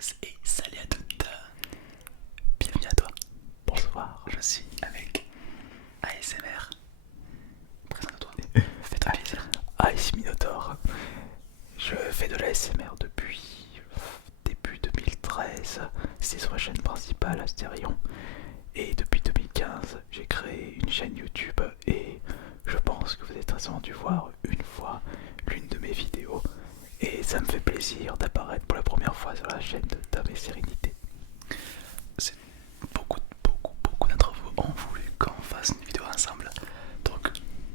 tous et salut à toutes. Bienvenue à toi. Bonsoir. Je suis avec ASMR. Présente-toi. Fais-toi plaisir. Ice Minotaur. Je fais de la l'ASMR depuis début 2013. C'est sur ma chaîne principale Astérion. Et depuis 2015, j'ai créé une chaîne YouTube et je pense que vous avez récemment dû voir une fois l'une de mes vidéos. Et ça me fait plaisir d'apparaître pour la première fois sur la chaîne de Tom et Sérénité. C'est beaucoup d'entre vous ont voulu qu'on fasse une vidéo ensemble. Donc,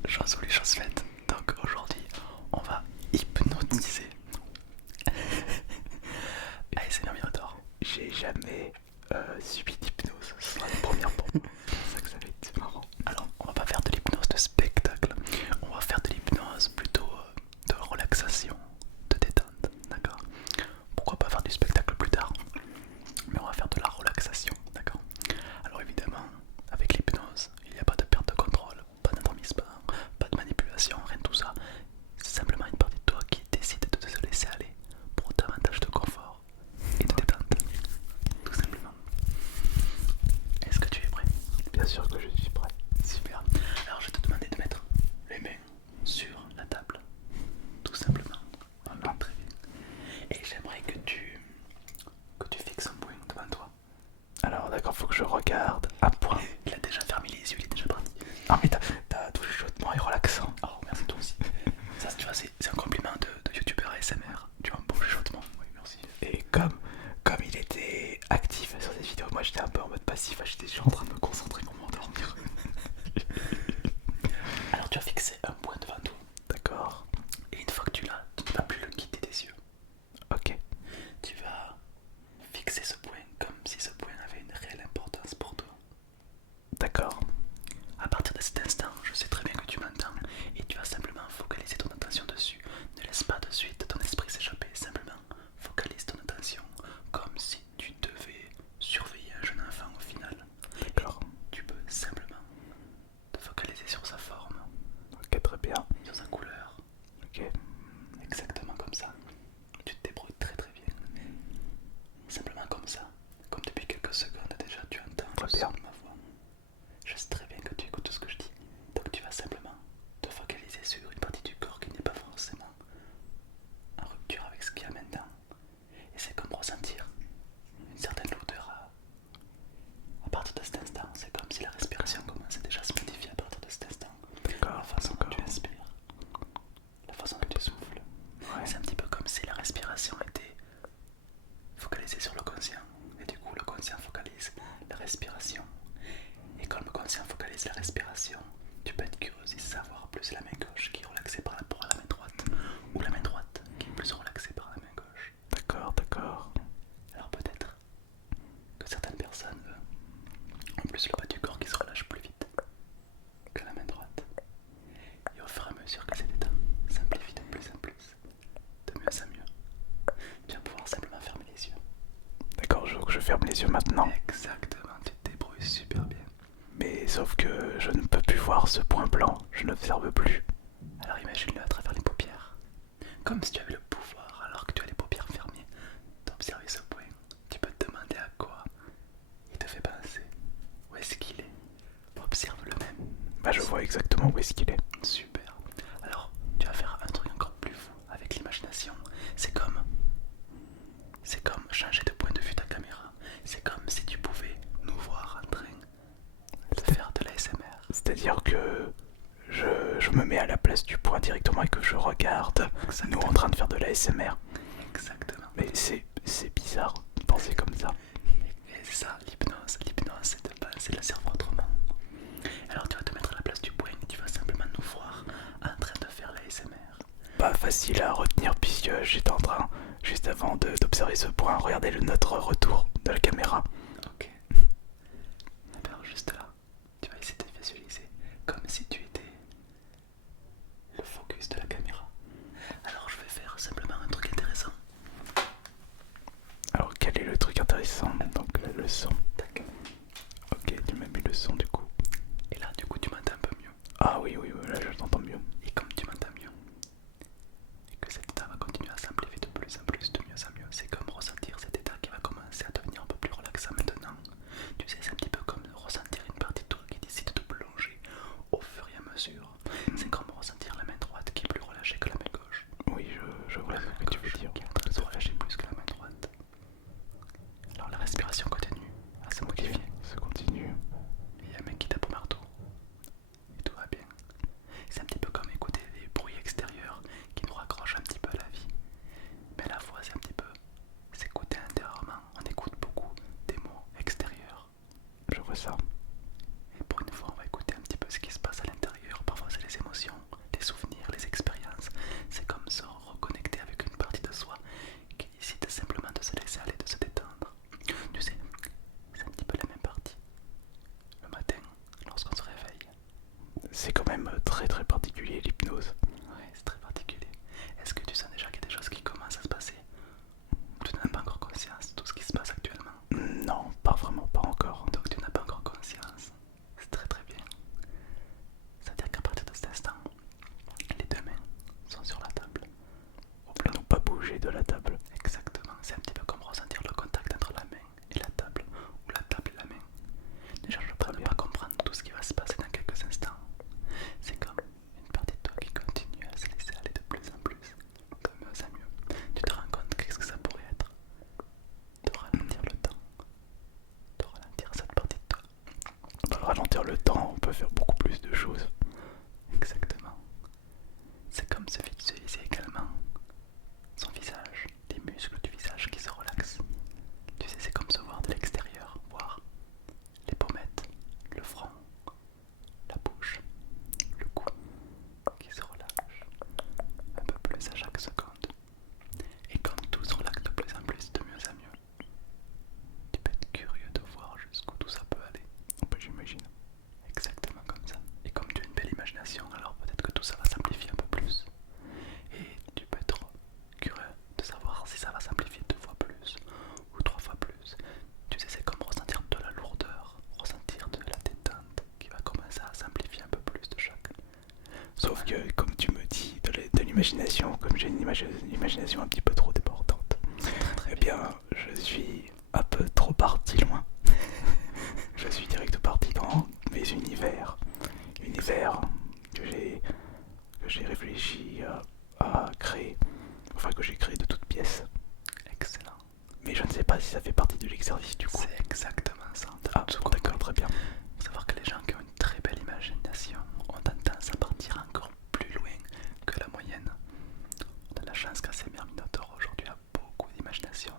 chose voulue, chose faite. Donc aujourd'hui, on va hypnotiser ASMR Minotaur. J'ai jamais subi d'hypnose, ce sera la première pour moi. C'est pour ça que ça va être marrant. Alors, on va pas faire de l'hypnose de spectacle. On va faire de l'hypnose plutôt de relaxation, de détente. D'accord? Pourquoi pas faire du spectacle plus tard? Mais on va faire de la relaxation. D'accord? Alors évidemment, avec l'hypnose, il n'y a pas de perte de contrôle, pas d'endormissement, pas de manipulation, rien de tout ça. C'est simplement une partie de toi qui décide de te laisser aller pour davantage de confort et de détente. Tout simplement. Est-ce que tu es prêt? Bien sûr que je suis prêt. Super. Alors je vais te demander de mettre les mains sur la table. Tout simplement. Voilà, très bien. Et j'aimerais que tu fixes un point devant toi. Alors d'accord, faut que je regarde à point. Il a déjà fermé les yeux, il est déjà parti. Ah mais t'as tout chuchotement et relaxant. Oh merci toi aussi. Ça tu vois c'est un compliment de youtubeur ASMR. Tu as un beau chuchotement. Oui merci. Et comme il était actif sur cette vidéo, moi j'étais un peu en mode passif, j'étais juste en train de me concentrer pour m'endormir. Alors tu as fixé un point devant toi. D'accord. Et une fois que tu l'as, tu ne vas plus le quitter des yeux. Ok. Tu vas fixer ce point comme si ce point avait une réelle importance pour toi. D'accord. À partir de cet instant, je sais très bien que tu m'entends et tu vas simplement focaliser ton attention dessus. Ne laisse pas de suite ton esprit s'échapper, simplement focalise ton attention comme si tu devais surveiller un jeune enfant au final. D'accord. Tu peux simplement te focaliser sur sa forme, Ok, très bien. sur sa couleur, Ok. exactement comme ça. Tu te débrouilles très bien. Simplement comme ça, comme depuis quelques secondes déjà tu entends le Très bien. son de ma voix. Je sais très bien que tu écoutes ce que je dis, donc tu vas simplement te focaliser sur une partie du corps qui n'est pas forcément en rupture avec ce qu'il y a maintenant. Et c'est comme ressentir une certaine odeur à partir de cet instant. C'est comme si la respiration commençait déjà à se modifier à partir de cet instant. D'accord. La façon dont tu inspires, la façon dont tu souffles. Ouais. C'est un petit peu comme si la respiration était focalisée sur le conscient. Et du coup, le conscient focalise la respiration. Et comme le conscient focalise la respiration, tu peux être curieux et savoir plus la main gauche qui est relaxée par rapport à la main droite, ou la main droite qui est plus relaxée par la main gauche. D'accord, d'accord. Alors peut-être que certaines personnes ont plus le bas du corps qui se relâche plus vite que la main droite. Et au fur et à mesure que cet état simplifie de plus en plus, de mieux en mieux, tu vas pouvoir simplement fermer les yeux. D'accord, je ferme les yeux maintenant. Exactement, tu te débrouilles super bien. Mais sauf que je ne peux plus voir ce point blanc, je n'observe plus. Alors imagine-le à travers les paupières. Comme si tu avais le pouvoir, alors que tu as les paupières fermées, d'observer ce point. Tu peux te demander à quoi il te fait penser. Où est-ce qu'il est? Observe le même. Bah je vois exactement où est-ce qu'il est. Super. Alors, tu vas faire un truc encore plus fou avec l'imagination. C'est comme changer de point de vue ta caméra. C'est comme si tu pouvais nous voir en train de faire de l'ASMR. C'est-à-dire que je me mets à la place du point directement et que je regarde nous en train de faire de la l'ASMR. Exactement. Mais c'est bizarre de penser comme ça. Et c'est ça, l'hypnose. L'hypnose, c'est de penser le cerveau autrement. Alors tu vas te mettre à la place du point et tu vas simplement nous voir en train de faire l'ASMR. Pas facile à retenir puisque j'étais en train, juste avant d'observer ce point, regarder notre retour de la caméra. Ok. Alors juste là, tu vas essayer de visualiser comme si tu étais le focus de la caméra. Alors je vais faire simplement un truc intéressant. Alors quel est le truc intéressant? Donc le son. Tac. Ok, tu m'as mis le son du coup. Et là du coup tu m'entends un peu mieux. Ah oui, là je t'entends mieux. Et comme tu m'entends mieux, et que cet état va continuer à s'amplifier de plus en plus, de mieux en mieux, c'est comme ressentir cet état qui va imagination, comme j'ai une imagination un petit peu trop débordante, eh bien, je suis un peu trop parti loin. Je suis direct parti dans mes univers que j'ai réfléchi à créer, enfin que j'ai créé de toutes pièces. Excellent. Mais je ne sais pas si ça fait partie de l'exercice du coup. C'est exactement ça. Ah, d'accord, très bien. Il faut savoir que les gens qui ont une très belle imagination ont tendance à partir encore plus loin que la moyenne. On a la chance qu'Asemir Minotaur aujourd'hui a beaucoup d'imagination.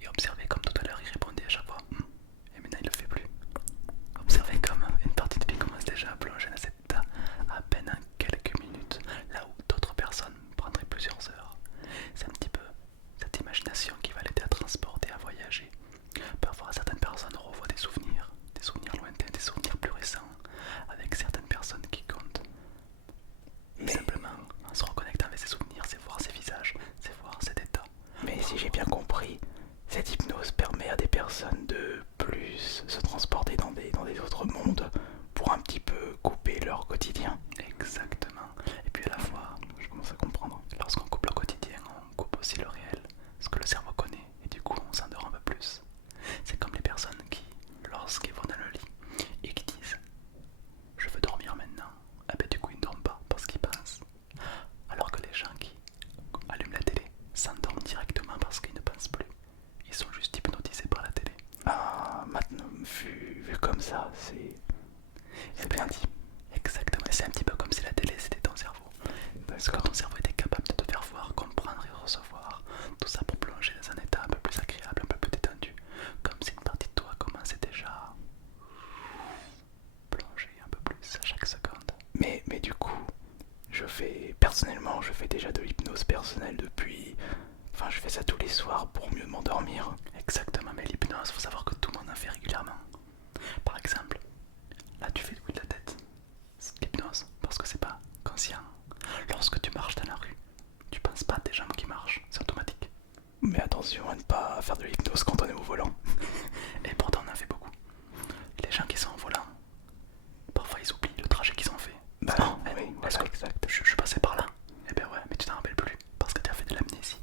Et observez comme tout à l'heure il répondait à chaque fois et maintenant il le fait plus. Observez comme une partie de lui commence déjà à plonger dans cet état à peine en quelques minutes, là où d'autres personnes prendraient plusieurs heures. C'est un petit peu cette imagination qui va l'aider à transporter, à voyager. Parfois certaines personnes revoient des souvenirs lointains, des souvenirs plus récents, avec certaines personnes qui comptent. Et simplement, en se reconnectant avec ses souvenirs, c'est voir ses visages, c'est voir cet état. Mais si j'ai bien compris, cette hypnose permet à des personnes de plus se transporter dans des autres mondes pour un petit peu couper leur quotidien. Exactement. Et puis à la fois, Je commence à comprendre. lorsqu'on coupe le quotidien, on coupe aussi le réel, ce que le cerveau connaît, et du coup on s'endort un peu plus. C'est comme les personnes qui, lorsqu'ils vont dans le lit et qui disent je veux dormir maintenant, ah ben du coup ils ne dorment pas parce qu'ils pensent. Alors que les gens qui allument la télé s'endorment directement parce qu'ils ne pensent plus. Ils sont juste hypnotisés par la télé. Ah, maintenant, vu comme ça, c'est bien dit. Exactement, et c'est un petit peu comme si la télé c'était ton cerveau. Parce que ton cerveau était capable de te faire voir, comprendre et recevoir. Tout ça pour plonger dans un état un peu plus agréable, un peu plus détendu. Comme si une partie de toi commençait déjà à plonger un peu plus à chaque seconde. Mais du coup, personnellement, je fais déjà de l'hypnose personnelle depuis. Enfin, je fais ça tous les soirs pour mieux m'endormir. Exactement, mais l'hypnose, faut savoir que tout le monde en fait régulièrement. Par exemple, là tu fais le coup de la tête. C'est de l'hypnose, parce que c'est pas conscient. Lorsque tu marches dans la rue, tu penses pas à tes jambes qui marchent, c'est automatique. Mais attention à ne pas faire de l'hypnose quand on est au volant. Et pourtant on en fait beaucoup. Les gens qui sont au volant, parfois ils oublient le trajet qu'ils ont fait. Bah Non, oui, est-ce voilà, que exact. je suis passé par là? Eh ben ouais, mais tu t'en rappelles plus, parce que tu as fait de l'amnésie.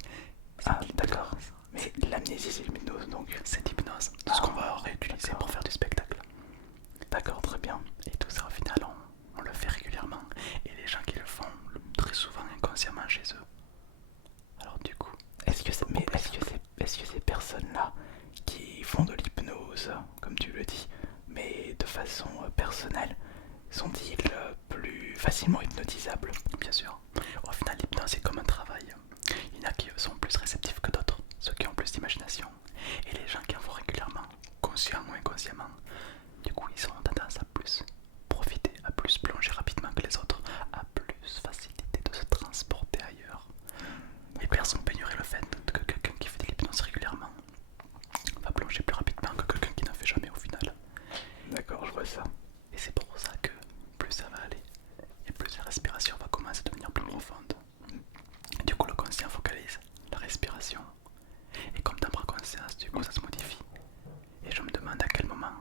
Ah, d'accord. Mais l'amnésie, c'est l'hypnose, donc. C'est l'hypnose, c'est ce qu'on va réutiliser pour faire du spectacle. D'accord, très bien. Et tout ça au final on le fait régulièrement. Et les gens qui le font très souvent inconsciemment chez eux. Alors du coup, Est-ce que ces personnes-là qui font de l'hypnose, comme tu le dis, mais de façon personnelle, sont-ils plus facilement hypnotisables? bien sûr, au final l'hypnose c'est comme un travail. Il y en a qui sont plus réceptifs que d'autres, ceux qui ont plus d'imagination. Et les gens qui en font régulièrement, conscient ou inconsciemment, du coup ils ont tendance à plus profiter, à plus plonger rapidement que les autres, à plus facilité de se transporter ailleurs. Et personne peut ignorer le fait que quelqu'un qui fait de l'hypnose régulièrement va plonger plus rapidement que quelqu'un qui n'en fait jamais au final. D'accord, je vois ça. Et c'est pour ça que plus ça va aller, et plus la respiration va commencer à devenir plus profonde. Du coup le conscient focalise la respiration. Et comme t'en prends conscience, du coup ça se modifie. Et je me demande à quel moment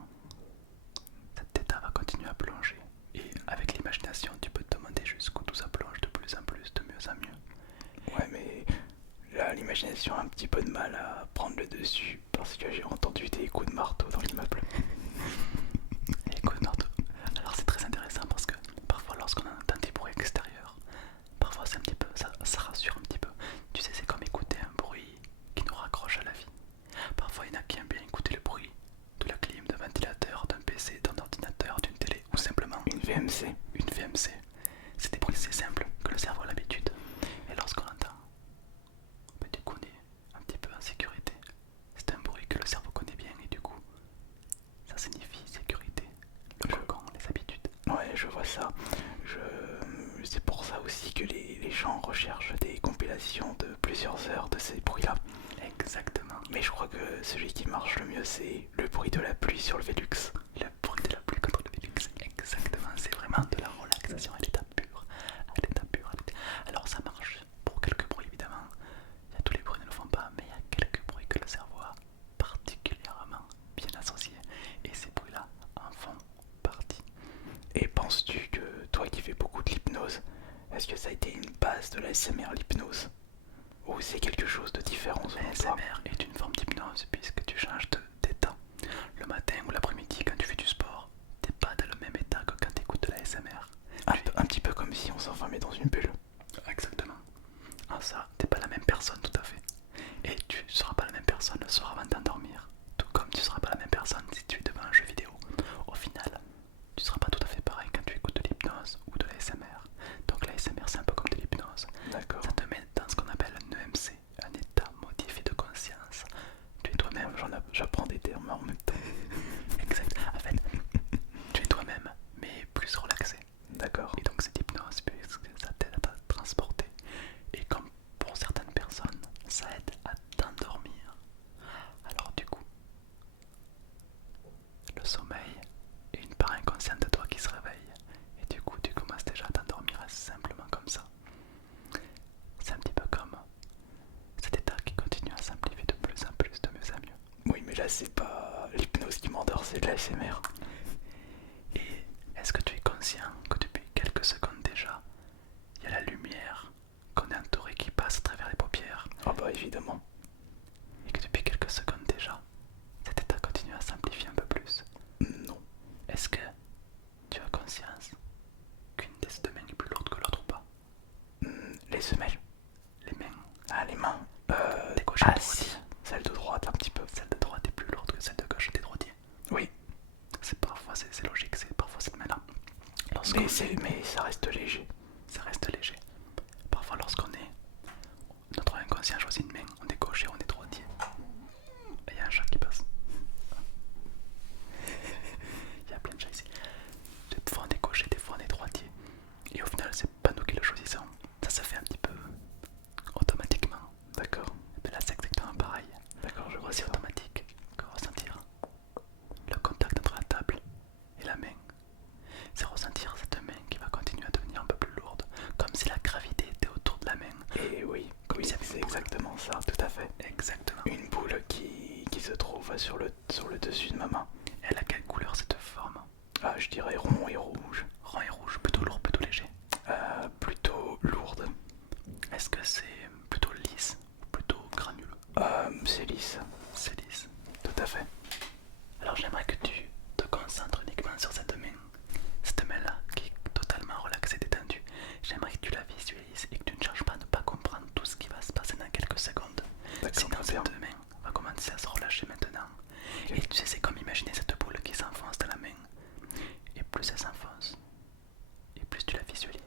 cet état va continuer à plonger. Et avec l'imagination, tu peux te demander jusqu'où tout ça plonge de plus en plus, de mieux en mieux. Ouais, mais là, l'imagination a un petit peu de mal à prendre le dessus parce que j'ai entendu des coups de marteau dans l'immeuble. Écoute Marteau, alors c'est très intéressant parce que parfois lorsqu'on entend des bruits extérieurs, parfois c'est un petit peu, ça rassure un petit peu. Tu sais, c'est comme écouter un bruit qui nous raccroche à la vie. Parfois il y en a qui aiment bien écouter le bruit de la clim, d'un ventilateur, d'un PC, d'un ordinateur, d'une télé ou simplement Une VMC. une VMC. C'est des bruits assez simples que le cerveau a l'habitude. Et lorsqu'on l'entend, du coup on est un petit peu en sécurité. C'est un bruit que le cerveau connaît bien et du coup ça signifie sécurité, le cocon, les habitudes. Ouais, je vois ça. C'est pour ça aussi que les gens recherchent des compilations de plusieurs heures de ces bruits-là. Exactement. Mais je crois que celui qui marche le mieux, c'est le bruit de la pluie sur le Velux. Le bruit de la pluie contre le Velux. Exactement. C'est vraiment de la relaxation à l'état pur. À l'état pur. Alors ça marche pour quelques bruits évidemment. Il y a tous les bruits ne le font pas, mais il y a quelques bruits que le cerveau a particulièrement bien associés. Et ces bruits-là en font partie. Et penses-tu que toi qui fais beaucoup de l'hypnose, est-ce que ça a été une base de la SMR, l'hypnose? Ou c'est quelque chose de différent selon toi? L'ASMR est une forme d'hypnose puisque tu changes d'état. Le matin ou l'après-midi quand tu fais du sport, t'es pas dans le même état que quand tu écoutes de l'ASMR. Un petit peu comme si on s'enfermait dans une bulle. Exactement. Ah ça, t'es pas la même personne tout à fait. Et tu seras pas la même personne le soir avant de t'endormir. Tout comme tu seras pas la même personne si tu es devant un jeu vidéo. Au final, tu seras pas tout à fait pareil quand tu écoutes de l'hypnose ou de l'ASMR. Donc l'ASMR c'est un peu comme de l'hypnose. D'accord. Ça te met dans ce qu'on appelle un EMC, un état modifié de conscience. Tu es toi-même. J'apprends des termes en même temps. Exact. En fait, tu es toi-même, mais plus relaxé. D'accord. Et donc c'est l'hypnose puisque ça t'aide à te transporter. Et comme pour certaines personnes, ça aide à t'endormir. Alors du coup, le sommeil est une part inconsciente de toi qui se réveille. Et du coup, tu commences déjà à t'endormir simplement comme ça. C'est un petit peu comme cet état qui continue à s'amplifier de plus en plus, de mieux en mieux. Oui, mais là, c'est pas l'hypnose qui m'endort, c'est de la SMR. Et est-ce que tu es conscient que depuis quelques secondes déjà, il y a la lumière qu'on est entouré qui passe à travers les paupières? Ah bah évidemment. Et que depuis quelques secondes déjà, cet état continue à s'amplifier un peu plus? Non. Est-ce que tu as conscience qu'une des deux mains est plus lourde que l'autre ou pas? Les semelles. Les mains. Ah, les mains. T'es gauche Ah ou si, droitier? celle de droite un petit peu. Celle de droite est plus lourde que celle de gauche, t'es droitier. Oui, C'est parfois, c'est logique, c'est parfois cette main-là. mais ça reste léger. Ça reste léger. Parfois lorsqu'on est, notre inconscient choisit une main, on est gaucher, on est droitier. Et il y a un chat qui passe. Il y a plein de chats ici. Des fois on est gaucher, des fois on est droitier. Et au final c'est pas nous qui le choisissons. Ça se fait un petit peu automatiquement. D'accord. Et là c'est exactement pareil. D'accord, je vois Aussi ça. automatique que ressentir le contact entre la table et la main. C'est ressentir cette main qui va continuer à devenir un peu plus lourde, comme si la gravité était autour de la main. Et oui, Comme oui, s'il y avait c'est une boule. exactement ça, tout à fait. Exactement. Une boule qui se trouve sur le dessus de ma main. Elle a quelle couleur cette forme? Ah, je dirais rond et rouge. Rond et rouge, plutôt lourd, plutôt léger. Plutôt lourde. Est-ce que c'est plutôt lisse ou plutôt granuleux? C'est lisse, C'est lisse. tout à fait. Alors j'aimerais que tu te concentres uniquement sur cette main. Cette main-là qui est totalement relaxée, détendue. J'aimerais que tu la visualises et que tu ne cherches pas à ne pas comprendre tout ce qui va se passer dans quelques secondes. D'accord, Sinon très bien. cette main va commencer à se relâcher maintenant. Ok. Et tu sais, c'est comme imaginer cette boule qui s'enfonce dans la main. Et plus elle s'enfonce, et plus tu la visualises.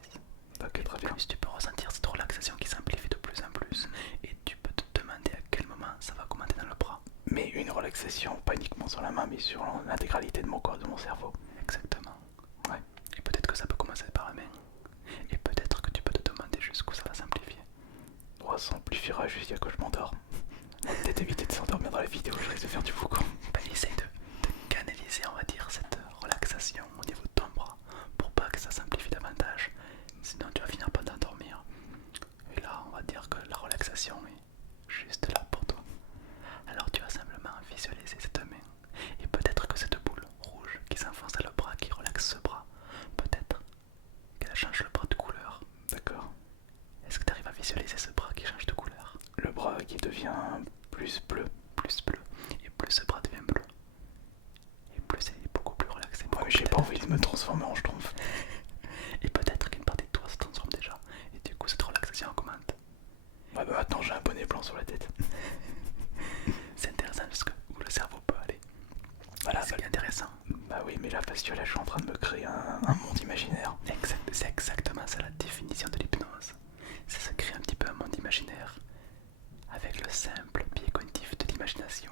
Ok, très bien. Plus tu peux ressentir cette relaxation qui s'amplifie de plus en plus. Et tu peux te demander à quel moment ça va commencer dans le bras. Mais une relaxation, pas uniquement sur la main, mais sur l'intégralité de mon corps, de mon cerveau. Exactement. Ouais. Et peut-être que ça peut commencer par la main. Et peut-être que tu peux te demander jusqu'où ça va s'amplifier. Oh, ça amplifiera jusqu'à que je m'endors. On va peut-être éviter de s'endormir dans la vidéo, je risque de faire du boucan. Ben, essaye de canaliser, on va dire, cette relaxation au niveau de ton bras pour pas que ça s'amplifie davantage. Sinon tu vas finir par t'endormir. Et là, on va dire que la relaxation est juste là pour toi. Alors tu vas simplement visualiser cette main. Et peut-être que cette boule rouge qui s'enfonce dans le bras, qui relaxe ce bras, peut-être qu'elle change le bras de couleur. D'accord. Est-ce que tu arrives à visualiser ce bras qui change de couleur? Le bras qui devient plus bleu. Plus bleu. Et plus ce bras devient bleu. Et plus c'est beaucoup plus relaxé. Ouais, mais j'ai pas envie de me transformer en schtroumpf. Et peut-être qu'une partie de toi se transforme déjà. Et du coup cette relaxation augmente. Ouais, bah maintenant j'ai un bonnet blanc sur la tête. C'est intéressant jusqu'où le cerveau peut aller. Voilà, C'est intéressant. bah oui, mais là, parce que là, je suis en train de me créer un monde imaginaire. C'est exactement ça la définition de l'hypnose. C'est se créer un petit peu un monde imaginaire avec le simple biais cognitif de l'imagination.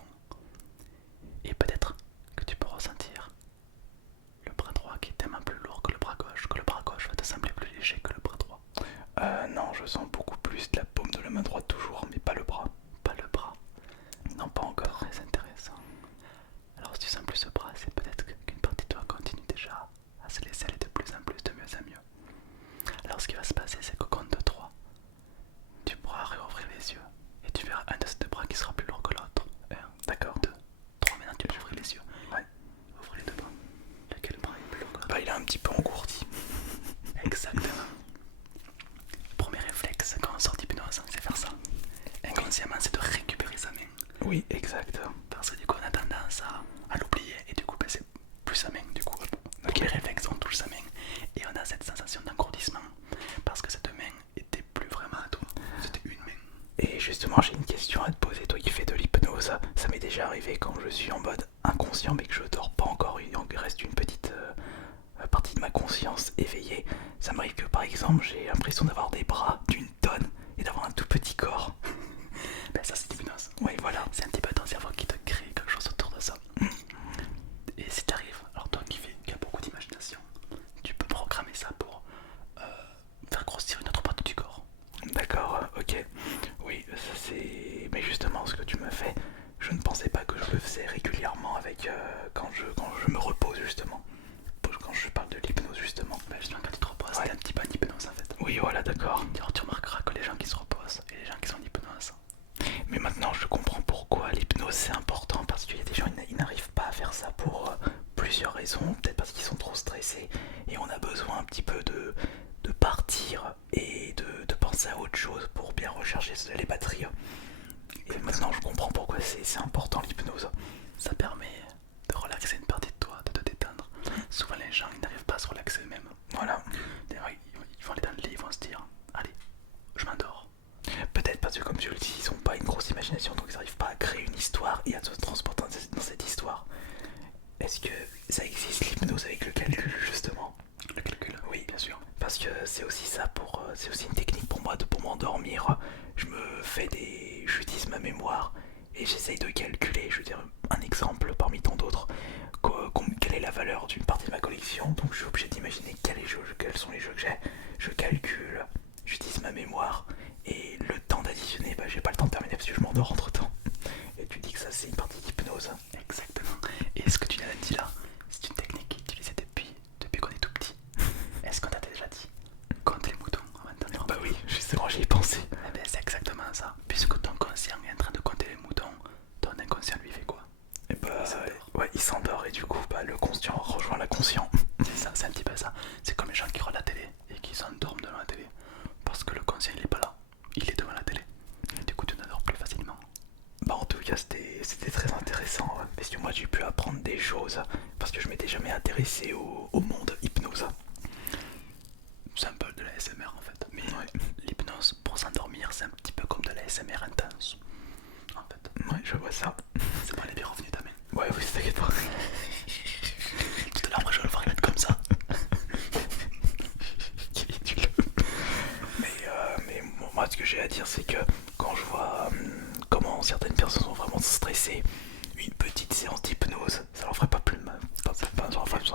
Et peut-être que tu peux ressentir le bras droit qui est tellement plus lourd que le bras gauche va te sembler plus léger que le bras droit. Non, je sens beaucoup plus de la paume de la main droite toujours, mais pas le bras. Pas le bras. Non, pas encore. Très intéressant. Alors si tu sens plus ce bras, c'est peut-être qu'une partie de toi continue déjà à se laisser aller de plus en plus, de mieux en mieux. Alors ce qui va se passer, c'est qu'au compte de 3, tu pourras réouvrir les yeux et tu verras un de ces deux bras qui sera plus lourd que l'autre. 1, Oui, exact. Parce que du coup on a tendance à l'oublier et du coup ben, c'est plus sa main, du coup pour Ok. les réflexes on touche sa main et on a cette sensation d'engourdissement parce que cette main était plus vraiment à toi, c'était une main. Et justement, j'ai une question à te poser, toi qui fais de l'hypnose. Ça m'est déjà arrivé quand je suis en mode inconscient mais que je dors pas encore, il reste une petite partie de ma conscience éveillée. Ça m'arrive que par exemple, j'ai l'impression d'avoir des bras d'une tonne et d'avoir un tout petit corps. Ben ça c'est l'hypnose. Oui, voilà. C'est un petit peu ton cerveau qui te crée quelque chose autour de ça. Et si t'arrives, alors toi qui as beaucoup d'imagination, tu peux programmer ça pour faire grossir une autre partie du corps. D'accord, ok. Oui, ça c'est. Mais justement, ce que tu me fais, je ne pensais pas que je le faisais régulièrement avec quand je me repose justement. Quand je parle de l'hypnose justement. Ben justement quand tu te reposes, c'est un petit peu en hypnose en fait. Oui, voilà, d'accord. Alors tu remarqueras que les gens qui se reposent et les gens qui sont en hypnose. Mais maintenant, je comprends pourquoi l'hypnose c'est important parce qu'il y a des gens ils n'arrivent pas à faire ça pour plusieurs raisons. Peut-être parce qu'ils sont trop stressés et on a besoin un petit peu de partir et de penser à autre chose pour bien recharger les batteries. Et maintenant, je comprends pourquoi c'est important l'hypnose. Ça permet de relaxer une partie de toi, de te détendre. Souvent les gens ils n'arrivent pas à se relaxer eux-mêmes. Voilà. D'ailleurs ils vont aller dans le lit, ils vont se dire allez, je m'endors. Peut-être parce que comme tu le dis, ils n'ont pas une grosse imagination, donc ils n'arrivent pas à créer une histoire et à se transporter dans cette histoire. Est-ce que ça existe l'hypnose avec le calcul justement? Le calcul, Oui, bien sûr. parce que c'est aussi ça c'est aussi une technique pour moi pour m'endormir. J'utilise ma mémoire et j'essaye de calculer. Je veux dire un exemple parmi tant d'autres. Quelle est la valeur d'une partie de ma collection? Donc je suis obligé d'imaginer quels sont les jeux que j'ai. Je calcule, j'utilise ma mémoire et le temps d'additionner, bah, j'ai pas le temps de terminer parce que je m'endors entre temps. Et tu dis que ça c'est une partie d'hypnose. Exactement. Et ce que tu as dit là, c'est une technique qui est utilisée depuis qu'on est tout petit. Est-ce qu'on t'a déjà dit compte les moutons avant de t'endormir? Bah oui, justement j'y ai pensé. Eh bien c'est exactement ça. Puisque ton conscient est en train de compter les moutons, ton inconscient lui fait quoi? Et bah ouais, il s'endort et du coup bah, le conscient rejoint l'inconscient. C'est ça, c'est un petit peu ça. C'est comme les gens qui regardent la télé et qui s'endorment devant la télé. Parce que le conscient il est pas là, il est devant la télé. Et du coup tu t'endors plus facilement. Bah en tout cas c'était très intéressant parce que moi j'ai pu apprendre des choses parce que je m'étais jamais intéressé au monde hypnose. C'est un peu de la SMR en fait. Mais l'hypnose pour s'endormir c'est un petit peu comme de la SMR intense. En fait. Ouais, je vois ça. C'est pas les bien revenu ta main. Ouais, oui, t'inquiète pas. Tout à l'heure moi je vais le voir mettre comme ça. Mais moi ce que j'ai à dire c'est que quand je vois comment certaines personnes sont vraiment stressées, une petite séance d'hypnose, ça leur ferait pas plus mal. Ça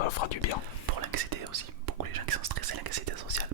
leur fera du bien. Pour l'anxiété aussi, beaucoup les gens qui sont stressés, l'anxiété sociale